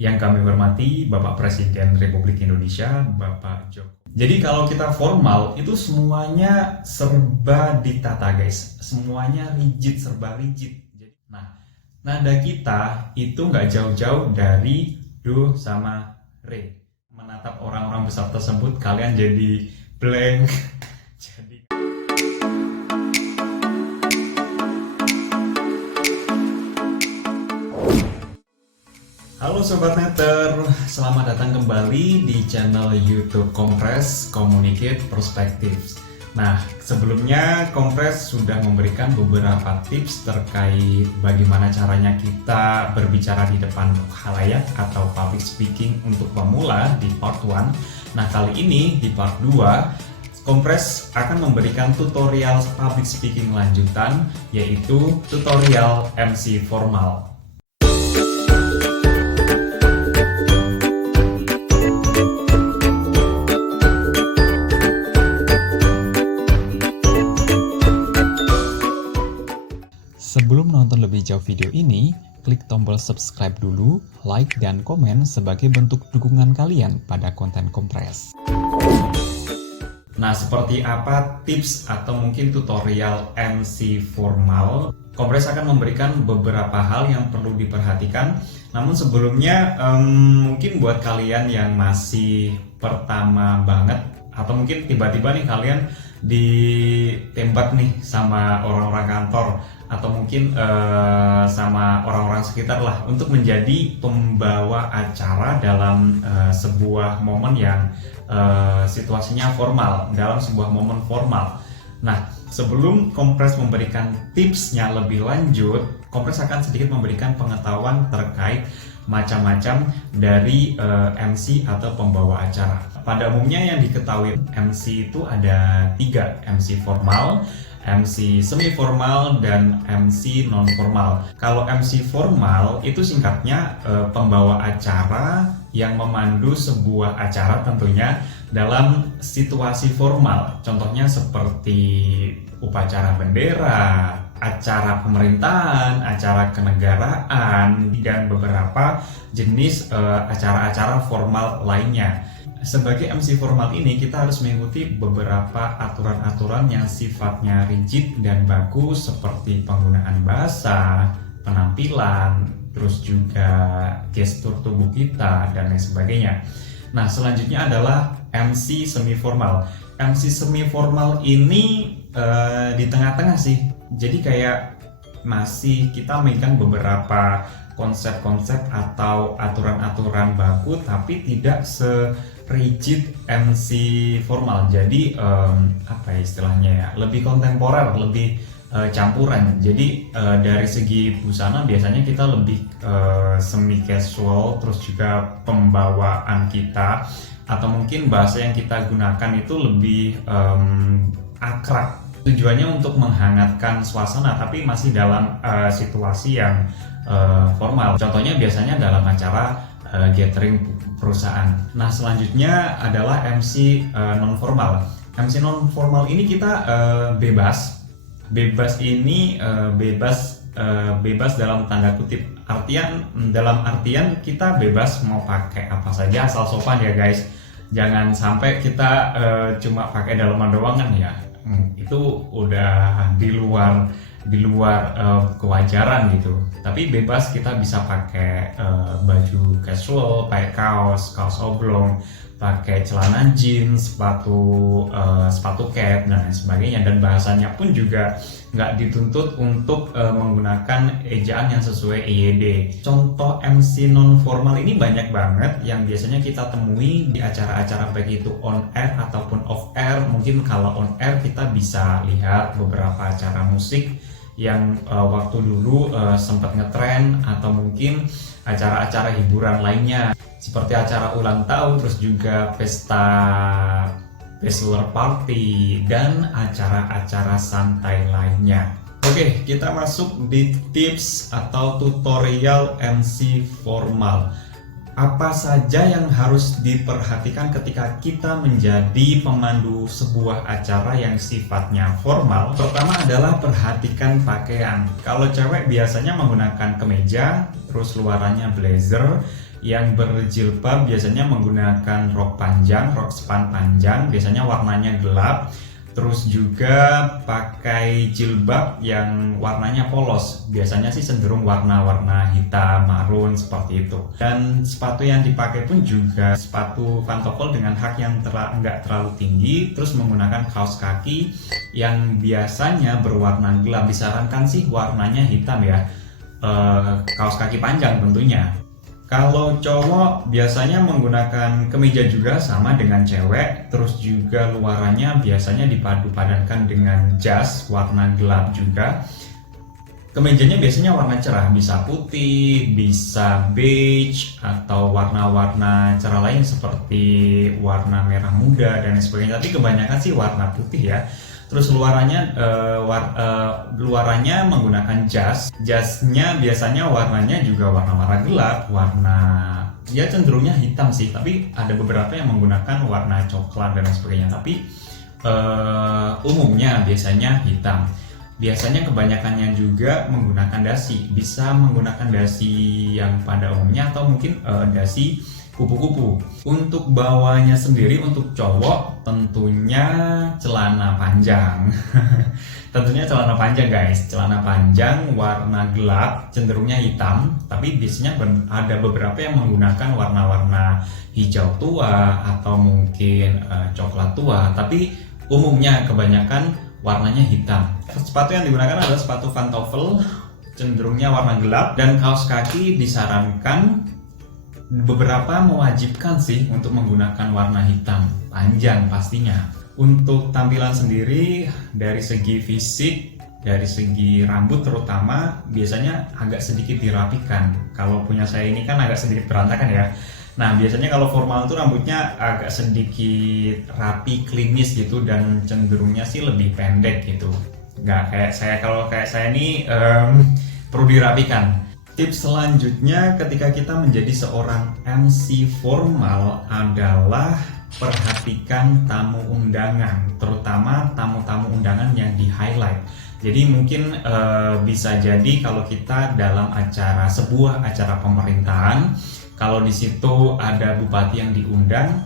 Yang kami hormati Bapak Presiden Republik Indonesia, Bapak Joko. Jadi kalau kita formal itu semuanya serba ditata guys, semuanya rigid, serba rigid. Nah, nada kita itu nggak jauh-jauh dari do sama re. Menatap orang-orang besar tersebut kalian jadi blank. Jadi halo Sobat Netter, selamat datang kembali di channel YouTube Kompres Communicate Perspectives. Nah, sebelumnya Kompres sudah memberikan beberapa tips terkait bagaimana caranya kita berbicara di depan khalayak atau public speaking untuk pemula di part 1. Nah, kali ini di part 2 Kompres akan memberikan tutorial public speaking lanjutan, yaitu tutorial MC formal. Sebelum nonton lebih jauh video ini, klik tombol subscribe dulu, like, dan komen sebagai bentuk dukungan kalian pada konten Kompres. Nah, seperti apa tips atau mungkin tutorial MC formal? Kompres akan memberikan beberapa hal yang perlu diperhatikan. Namun sebelumnya, mungkin buat kalian yang masih pertama banget, atau mungkin tiba-tiba nih kalian ditembak nih sama orang-orang kantor, atau mungkin sama orang-orang sekitar lah untuk menjadi pembawa acara dalam sebuah momen yang situasinya formal, dalam sebuah momen formal. Nah, sebelum Kompres memberikan tipsnya lebih lanjut, Kompres akan sedikit memberikan pengetahuan terkait macam-macam dari MC atau pembawa acara. Pada umumnya yang diketahui MC itu ada 3, MC formal, MC semi formal, dan MC non formal. Kalau MC formal itu singkatnya pembawa acara yang memandu sebuah acara tentunya dalam situasi formal. Contohnya seperti upacara bendera, acara pemerintahan, acara kenegaraan, dan beberapa jenis acara-acara formal lainnya. Sebagai MC formal ini kita harus mengikuti beberapa aturan-aturan yang sifatnya rigid dan baku, seperti penggunaan bahasa, penampilan, terus juga gestur tubuh kita, dan lain sebagainya. Nah, selanjutnya adalah MC semi formal. MC semi formal ini di tengah-tengah sih. Jadi kayak masih kita memegang beberapa konsep-konsep atau aturan-aturan baku, tapi tidak rigid MC formal. Jadi apa ya istilahnya ya, lebih kontemporer, lebih campuran. Jadi dari segi busana biasanya kita lebih semi casual, terus juga pembawaan kita atau mungkin bahasa yang kita gunakan itu lebih akrab. Tujuannya untuk menghangatkan suasana tapi masih dalam situasi yang formal. Contohnya biasanya dalam acara gathering perusahaan. Nah, selanjutnya adalah MC non formal. MC non formal ini kita bebas. Bebas ini bebas dalam tanda kutip. Dalam artian kita bebas mau pakai apa saja asal sopan ya guys. Jangan sampai kita cuma pakai dalaman doang kan ya. Itu udah di luar kewajaran gitu. Tapi bebas, kita bisa pakai baju casual, pakai kaos oblong, pakai celana jeans, sepatu cap, dan lain sebagainya. Dan bahasanya pun juga nggak dituntut untuk menggunakan ejaan yang sesuai EYD. Contoh MC non formal ini banyak banget yang biasanya kita temui di acara-acara baik itu on air ataupun off air. Mungkin kalau on air kita bisa lihat beberapa acara musik yang waktu dulu sempat ngetren, atau mungkin acara-acara hiburan lainnya seperti acara ulang tahun, terus juga pesta bachelor party, dan acara-acara santai lainnya. Oke, kita masuk di tips atau tutorial MC formal. Apa saja yang harus diperhatikan ketika kita menjadi pemandu sebuah acara yang sifatnya formal? Pertama adalah perhatikan pakaian. Kalau cewek biasanya menggunakan kemeja, terus luarannya blazer. Yang berjilbab biasanya menggunakan rok panjang, rok span panjang, biasanya warnanya gelap. Terus juga pakai jilbab yang warnanya polos, biasanya sih cenderung warna-warna hitam, marun seperti itu. Dan sepatu yang dipakai pun juga sepatu pantofel dengan hak yang nggak terlalu tinggi, terus menggunakan kaos kaki yang biasanya berwarna gelap. Disarankan sih warnanya hitam ya, kaos kaki panjang tentunya. Kalau cowok biasanya menggunakan kemeja juga sama dengan cewek, terus juga luarannya biasanya dipadu-padankan dengan jas warna gelap juga. Kemejanya biasanya warna cerah, bisa putih, bisa beige, atau warna-warna cerah lain seperti warna merah muda dan sebagainya. Tapi kebanyakan sih warna putih ya. Terus luarannya menggunakan jas. Jasnya biasanya warnanya juga warna-warna gelap, warna ya cenderungnya hitam sih. Tapi ada beberapa yang menggunakan warna coklat dan sebagainya. Tapi umumnya biasanya hitam. Biasanya kebanyakannya juga menggunakan dasi. Bisa menggunakan dasi yang pada umumnya atau mungkin dasi kupu-kupu. Untuk bawahnya sendiri untuk cowok tentunya celana panjang. Tentunya celana panjang guys. Celana panjang warna gelap, cenderungnya hitam, tapi biasanya ada beberapa yang menggunakan warna-warna hijau tua atau mungkin coklat tua, tapi umumnya kebanyakan warnanya hitam. Sepatu yang digunakan adalah sepatu pantofel, cenderungnya warna gelap, dan kaos kaki disarankan beberapa mewajibkan sih untuk menggunakan warna hitam panjang pastinya. Untuk tampilan sendiri dari segi fisik, dari segi rambut terutama biasanya agak sedikit dirapikan. Kalau punya saya ini kan agak sedikit berantakan ya. Nah biasanya kalau formal itu rambutnya agak sedikit rapi, klinis gitu, dan cenderungnya sih lebih pendek gitu. Nggak kayak saya, kalau kayak saya ini perlu dirapikan. Tips selanjutnya ketika kita menjadi seorang MC formal adalah perhatikan tamu undangan, terutama tamu-tamu undangan yang di highlight. Jadi mungkin bisa jadi kalau kita dalam sebuah acara pemerintahan, kalau di situ ada bupati yang diundang,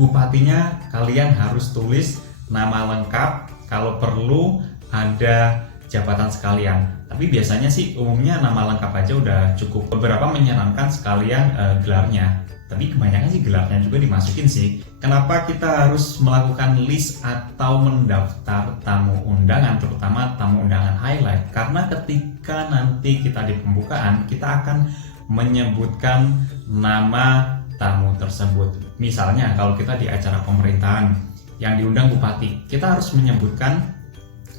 bupatinya kalian harus tulis nama lengkap, kalau perlu ada jabatan sekalian. Tapi biasanya sih umumnya nama lengkap aja udah cukup. Beberapa menyarankan sekalian gelarnya, tapi kebanyakan sih gelarnya juga dimasukin sih. Kenapa kita harus melakukan list atau mendaftar tamu undangan, terutama tamu undangan highlight? Karena ketika nanti kita di pembukaan, kita akan menyebutkan nama tamu tersebut. Misalnya kalau kita di acara pemerintahan yang diundang bupati, kita harus menyebutkan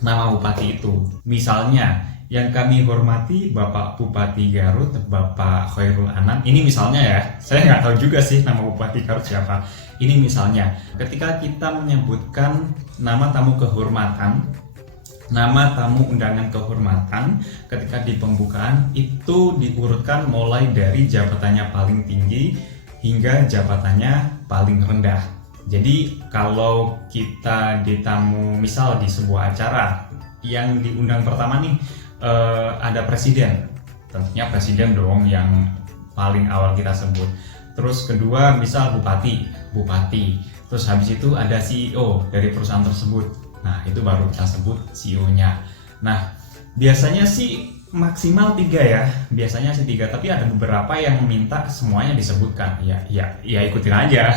nama bupati itu. Misalnya, yang kami hormati Bapak Bupati Garut, Bapak Khairul Anam. Ini misalnya ya, saya nggak tahu juga sih nama Bupati Garut siapa. Ini misalnya, ketika kita menyebutkan nama tamu kehormatan, nama tamu undangan kehormatan, ketika di pembukaan itu diurutkan mulai dari jabatannya paling tinggi hingga jabatannya paling rendah. Jadi kalau kita ditamu misal di sebuah acara yang diundang pertama nih ada presiden, tentunya presiden dong yang paling awal kita sebut. Terus kedua misal bupati, terus habis itu ada CEO dari perusahaan tersebut. Nah itu baru kita sebut CEO-nya. Nah biasanya sih maksimal 3 ya, biasanya sih 3, tapi ada beberapa yang minta semuanya disebutkan. Ya ikutin aja.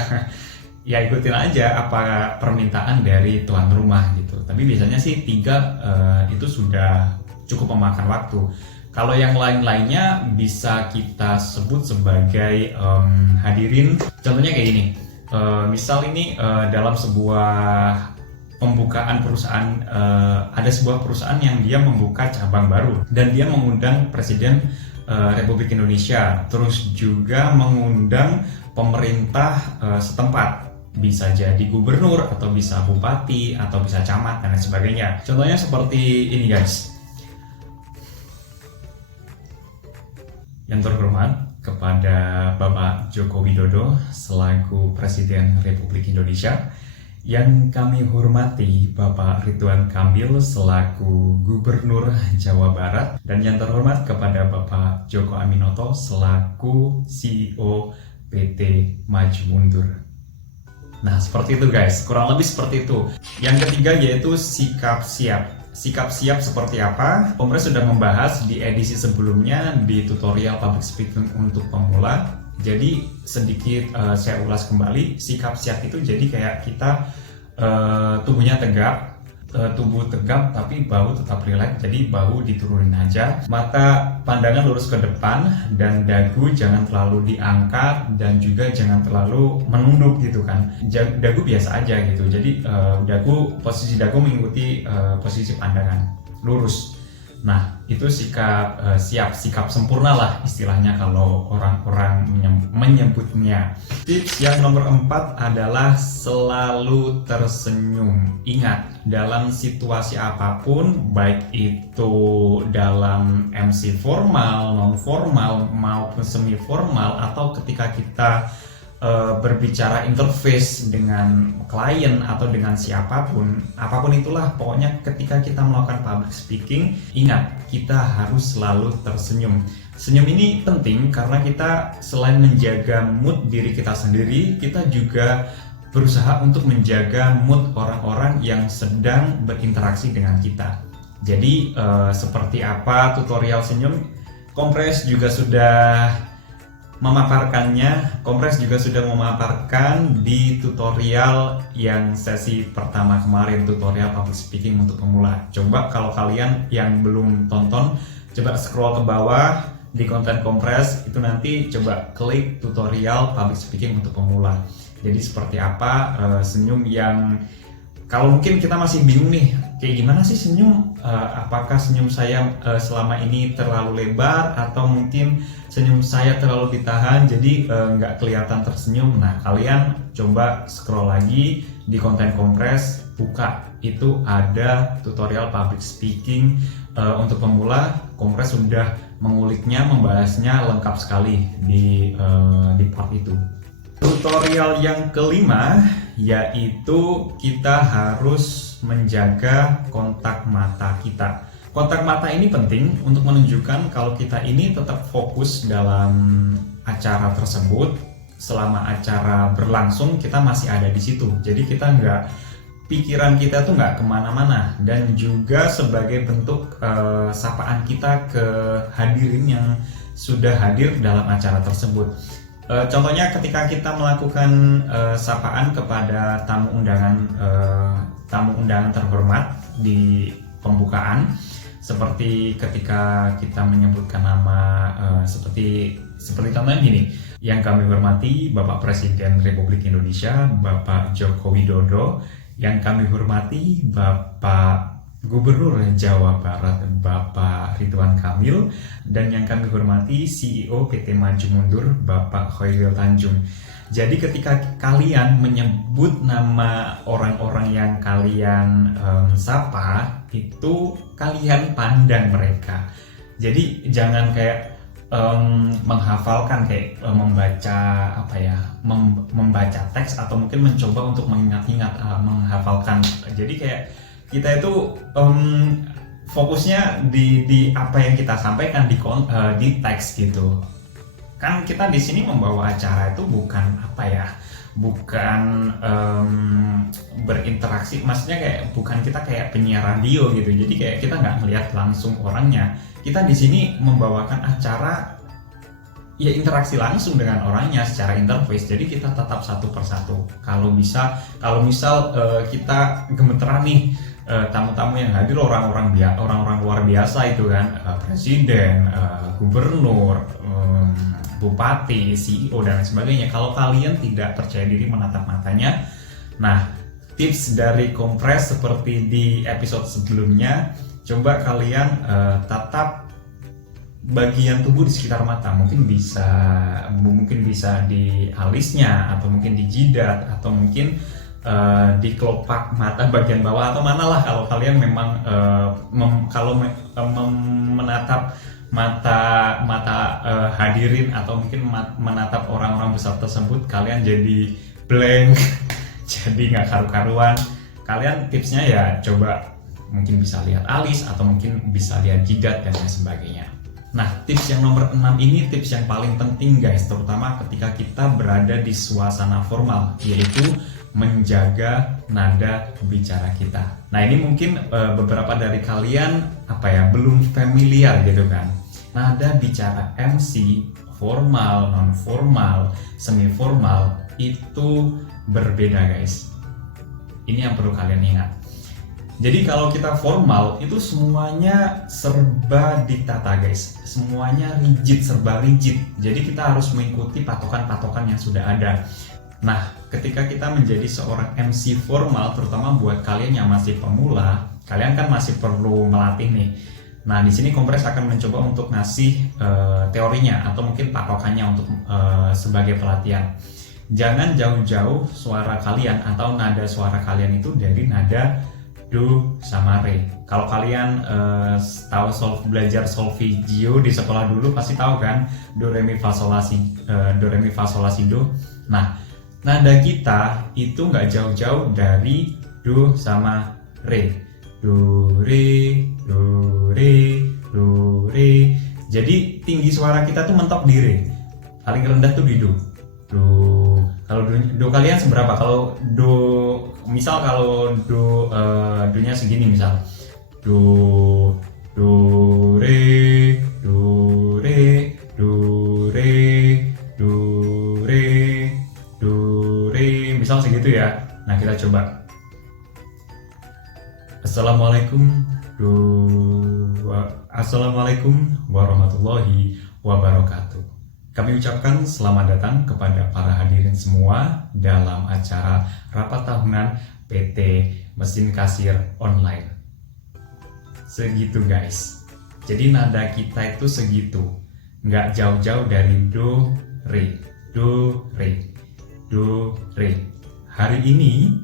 Ya ikutin aja apa permintaan dari tuan rumah gitu. Tapi biasanya sih 3 itu sudah cukup memakan waktu. Kalau yang lain-lainnya bisa kita sebut sebagai hadirin. Contohnya kayak gini. Misal ini dalam sebuah pembukaan perusahaan, ada sebuah perusahaan yang dia membuka cabang baru dan dia mengundang Presiden Republik Indonesia, terus juga mengundang pemerintah setempat. Bisa jadi gubernur, atau bisa bupati, atau bisa camat, dan lain sebagainya. Contohnya seperti ini guys. Yang terhormat kepada Bapak Joko Widodo selaku Presiden Republik Indonesia. Yang kami hormati Bapak Ridwan Kamil selaku Gubernur Jawa Barat, dan yang terhormat kepada Bapak Joko Aminoto selaku CEO PT Maju Mundur. Nah, seperti itu guys, kurang lebih seperti itu. Yang ketiga yaitu sikap siap. Sikap siap seperti apa? Kompres sudah membahas di edisi sebelumnya di tutorial public speaking untuk pemula. Jadi sedikit saya ulas kembali. Sikap siap itu jadi kayak kita tubuhnya tegap, tubuh tegap tapi bahu tetap rileks, jadi bahu diturunin aja, mata pandangan lurus ke depan, dan dagu jangan terlalu diangkat dan juga jangan terlalu menunduk gitu kan. Dagu biasa aja gitu, jadi posisi dagu mengikuti posisi pandangan lurus. Nah, itu sikap siap, sikap sempurna lah istilahnya kalau orang-orang menyebutnya. Tips yang nomor 4 adalah selalu tersenyum. Ingat, dalam situasi apapun, baik itu dalam MC formal, non formal, maupun semi formal, atau ketika kita berbicara interface dengan klien atau dengan siapapun, apapun itulah, pokoknya ketika kita melakukan public speaking, ingat, kita harus selalu tersenyum. Senyum ini penting karena kita selain menjaga mood diri kita sendiri, kita juga berusaha untuk menjaga mood orang-orang yang sedang berinteraksi dengan kita. Jadi seperti apa tutorial senyum, Kompres juga sudah memaparkannya. Kompres juga sudah memaparkan di tutorial yang sesi pertama kemarin, tutorial public speaking untuk pemula. Coba kalau kalian yang belum tonton, coba scroll ke bawah di konten Kompres, itu nanti coba klik tutorial public speaking untuk pemula. Jadi seperti apa senyum yang, kalau mungkin kita masih bingung nih, kayak gimana sih senyum? Apakah senyum saya selama ini terlalu lebar, atau mungkin senyum saya terlalu ditahan jadi nggak kelihatan tersenyum? Nah, kalian coba scroll lagi di konten Kompres, buka, itu ada tutorial public speaking untuk pemula. Kompres sudah menguliknya, membahasnya lengkap sekali di part itu. Tutorial yang kelima yaitu kita harus menjaga kontak mata kita. Kontak mata ini penting untuk menunjukkan kalau kita ini tetap fokus dalam acara tersebut. Selama acara berlangsung kita masih ada di situ. Jadi kita pikiran kita tuh nggak kemana-mana, dan juga sebagai bentuk sapaan kita ke hadirin yang sudah hadir dalam acara tersebut. Contohnya ketika kita melakukan sapaan kepada tamu undangan terhormat di pembukaan, seperti ketika kita menyebutkan nama, seperti contohnya gini, yang kami hormati Bapak Presiden Republik Indonesia Bapak Joko Widodo, yang kami hormati Bapak Gubernur Jawa Barat Bapak Ridwan Kamil, dan yang kami hormati CEO PT Maju Mundur Bapak Khairil Tanjung. Jadi ketika kalian menyebut nama orang-orang yang kalian sapa, itu kalian pandang mereka. Jadi jangan kayak menghafalkan, kayak membaca teks, atau mungkin mencoba untuk mengingat-ingat menghafalkan. Jadi kayak kita itu fokusnya di apa yang kita sampaikan di teks gitu. Kan kita di sini membawa acara itu bukan berinteraksi, maksudnya kayak bukan kita kayak penyiar radio gitu. Jadi kayak kita nggak melihat langsung orangnya. Kita di sini membawakan acara ya interaksi langsung dengan orangnya secara interface. Jadi kita tetap satu persatu. Kalau misal kita gemeteran nih, tamu-tamu yang hadir orang-orang luar biasa itu kan, presiden, gubernur, bupati, CEO dan sebagainya. Kalau kalian tidak percaya diri menatap matanya, nah tips dari Kompres seperti di episode sebelumnya, coba kalian tatap bagian tubuh di sekitar mata. Mungkin bisa di alisnya, atau mungkin di jidat, atau mungkin di kelopak mata bagian bawah, atau mana lah. Kalau kalian memang menatap mata hadirin, atau mungkin menatap orang-orang besar tersebut, kalian jadi blank jadi nggak karu-karuan. Kalian tipsnya ya coba mungkin bisa lihat alis atau mungkin bisa lihat jidat dan lain sebagainya. Nah, tips yang nomor 6 ini tips yang paling penting guys, terutama ketika kita berada di suasana formal, yaitu menjaga nada bicara kita. Nah, ini mungkin beberapa dari kalian belum familiar gitu kan. Nada bicara MC, formal, non formal, semi formal itu berbeda guys. Ini yang perlu kalian ingat. Jadi kalau kita formal itu semuanya serba ditata guys, semuanya rigid, serba rigid. Jadi kita harus mengikuti patokan-patokan yang sudah ada. Nah, ketika kita menjadi seorang MC formal, terutama buat kalian yang masih pemula, kalian kan masih perlu melatih nih. Nah, di sini Kompres akan mencoba untuk ngasih teorinya atau mungkin patokannya untuk sebagai pelatihan. Jangan jauh-jauh suara kalian atau nada suara kalian itu dari nada do sama re. Kalau kalian belajar solfeggio di sekolah dulu pasti tahu kan do re mi fa sol la si do. Nah, nada kita itu nggak jauh-jauh dari do sama re. Do re, do re, do re. Jadi tinggi suara kita tuh mentok di re. Paling rendah tuh di do. Do. Kalau do kalian seberapa? Kalau do misal kalau do-nya segini misal. Do re, do re, do re, do re, do re. Misal segitu ya. Nah, kita coba. Assalamualaikum warahmatullahi wabarakatuh. Kami ucapkan selamat datang kepada para hadirin semua dalam acara rapat tahunan PT Mesin Kasir Online. Segitu guys. Jadi nada kita itu segitu, nggak jauh-jauh dari do re, do re, do re. Hari ini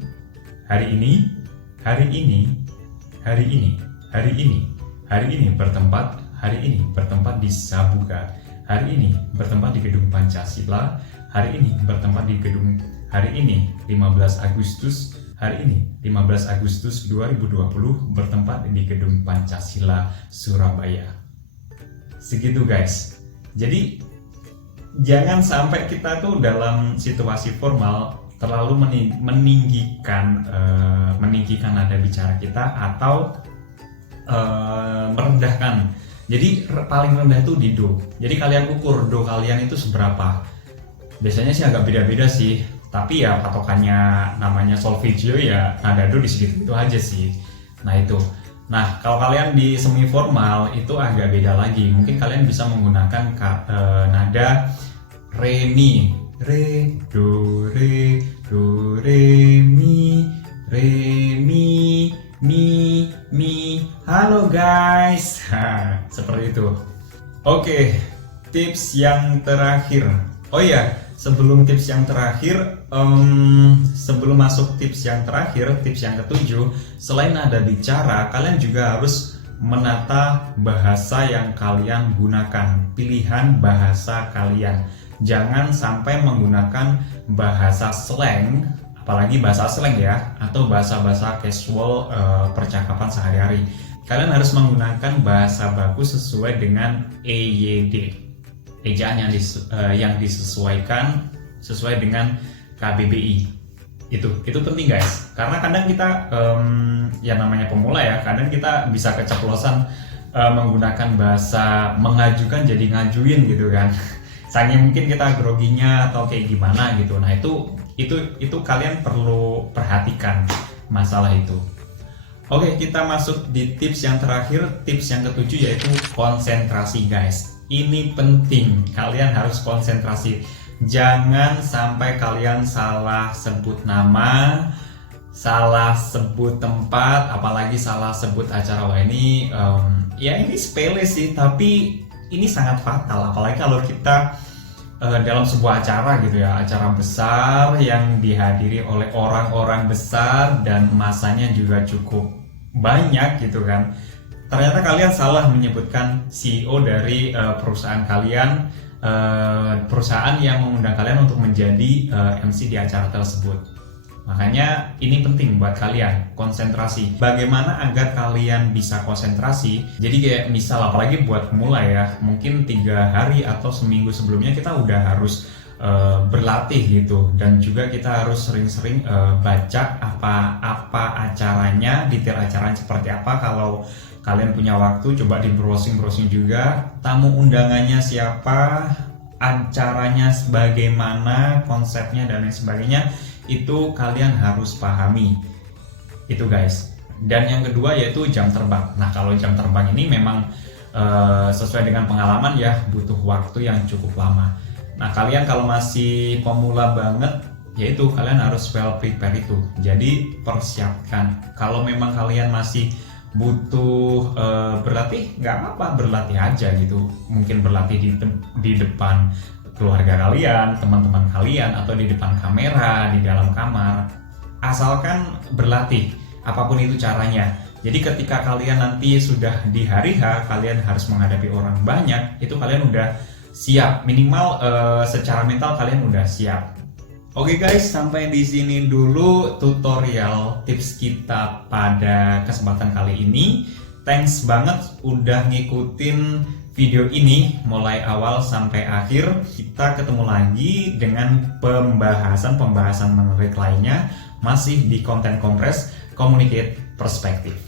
bertempat di Sabuga. Hari ini bertempat di Gedung Pancasila. Hari ini 15 Agustus 2020 bertempat di Gedung Pancasila Surabaya. Segitu guys. Jadi jangan sampai kita tuh dalam situasi formal terlalu meninggikan nada bicara kita atau merendahkan. Jadi paling rendah itu di do. Jadi kalian ukur do kalian itu seberapa. Biasanya sih agak beda-beda sih. Tapi ya patokannya namanya solfeggio ya nada do di segitu itu aja sih. Nah itu. Nah kalau kalian di semi formal itu agak beda lagi. Mungkin kalian bisa menggunakan nada re mi, re do re mi, re mi, mi. Halo guys. Seperti itu. Oke, tips yang terakhir. Oh iya, sebelum tips yang terakhir, sebelum masuk tips yang terakhir, tips yang ketujuh, selain nada bicara, kalian juga harus menata bahasa yang kalian gunakan, pilihan bahasa kalian. Jangan sampai menggunakan bahasa slang, apalagi bahasa slang ya, atau bahasa-bahasa casual percakapan sehari-hari. Kalian harus menggunakan bahasa baku sesuai dengan EYD, ejaan yang disesuaikan sesuai dengan KBBI. Itu penting guys, karena kadang kita ya namanya pemula ya, kadang kita bisa keceplosan menggunakan bahasa mengajukan jadi ngajuin gitu kan. Saking mungkin kita groginya atau kayak gimana gitu. Nah itu kalian perlu perhatikan masalah itu. Oke, kita masuk di tips yang terakhir, tips yang ketujuh, yaitu konsentrasi guys. Ini penting, kalian harus konsentrasi. Jangan sampai kalian salah sebut nama, salah sebut tempat, apalagi salah sebut acara. Wah ini ini sepele sih, tapi ini sangat fatal, apalagi kalau kita dalam sebuah acara gitu ya, acara besar yang dihadiri oleh orang-orang besar dan masanya juga cukup banyak gitu kan. Ternyata kalian salah menyebutkan CEO dari perusahaan kalian, perusahaan yang mengundang kalian untuk menjadi MC di acara tersebut. Makanya ini penting buat kalian, konsentrasi. Bagaimana agar kalian bisa konsentrasi? Jadi kayak misal apalagi buat pemula ya, mungkin 3 hari atau seminggu sebelumnya kita udah harus berlatih gitu, dan juga kita harus sering-sering baca apa acaranya, detail acaranya seperti apa. Kalau kalian punya waktu, coba di browsing juga, tamu undangannya siapa, acaranya bagaimana, konsepnya dan lain sebagainya, itu kalian harus pahami itu guys. Dan yang kedua yaitu jam terbang. Nah kalau jam terbang ini memang sesuai dengan pengalaman ya, butuh waktu yang cukup lama. Nah kalian kalau masih pemula banget, yaitu kalian harus well prepare itu. Jadi persiapkan. Kalau memang kalian masih butuh berlatih, nggak apa-apa, berlatih aja gitu. Mungkin berlatih di depan keluarga kalian, teman-teman kalian, atau di depan kamera, di dalam kamar. Asalkan berlatih, apapun itu caranya. Jadi ketika kalian nanti sudah di hari H, kalian harus menghadapi orang banyak, itu kalian udah siap, minimal secara mental kalian udah siap. Oke guys, sampai di sini dulu tutorial tips kita pada kesempatan kali ini. Thanks banget udah ngikutin video ini mulai awal sampai akhir. Kita ketemu lagi dengan pembahasan menarik lainnya, masih di konten kompres Communicate Perspective.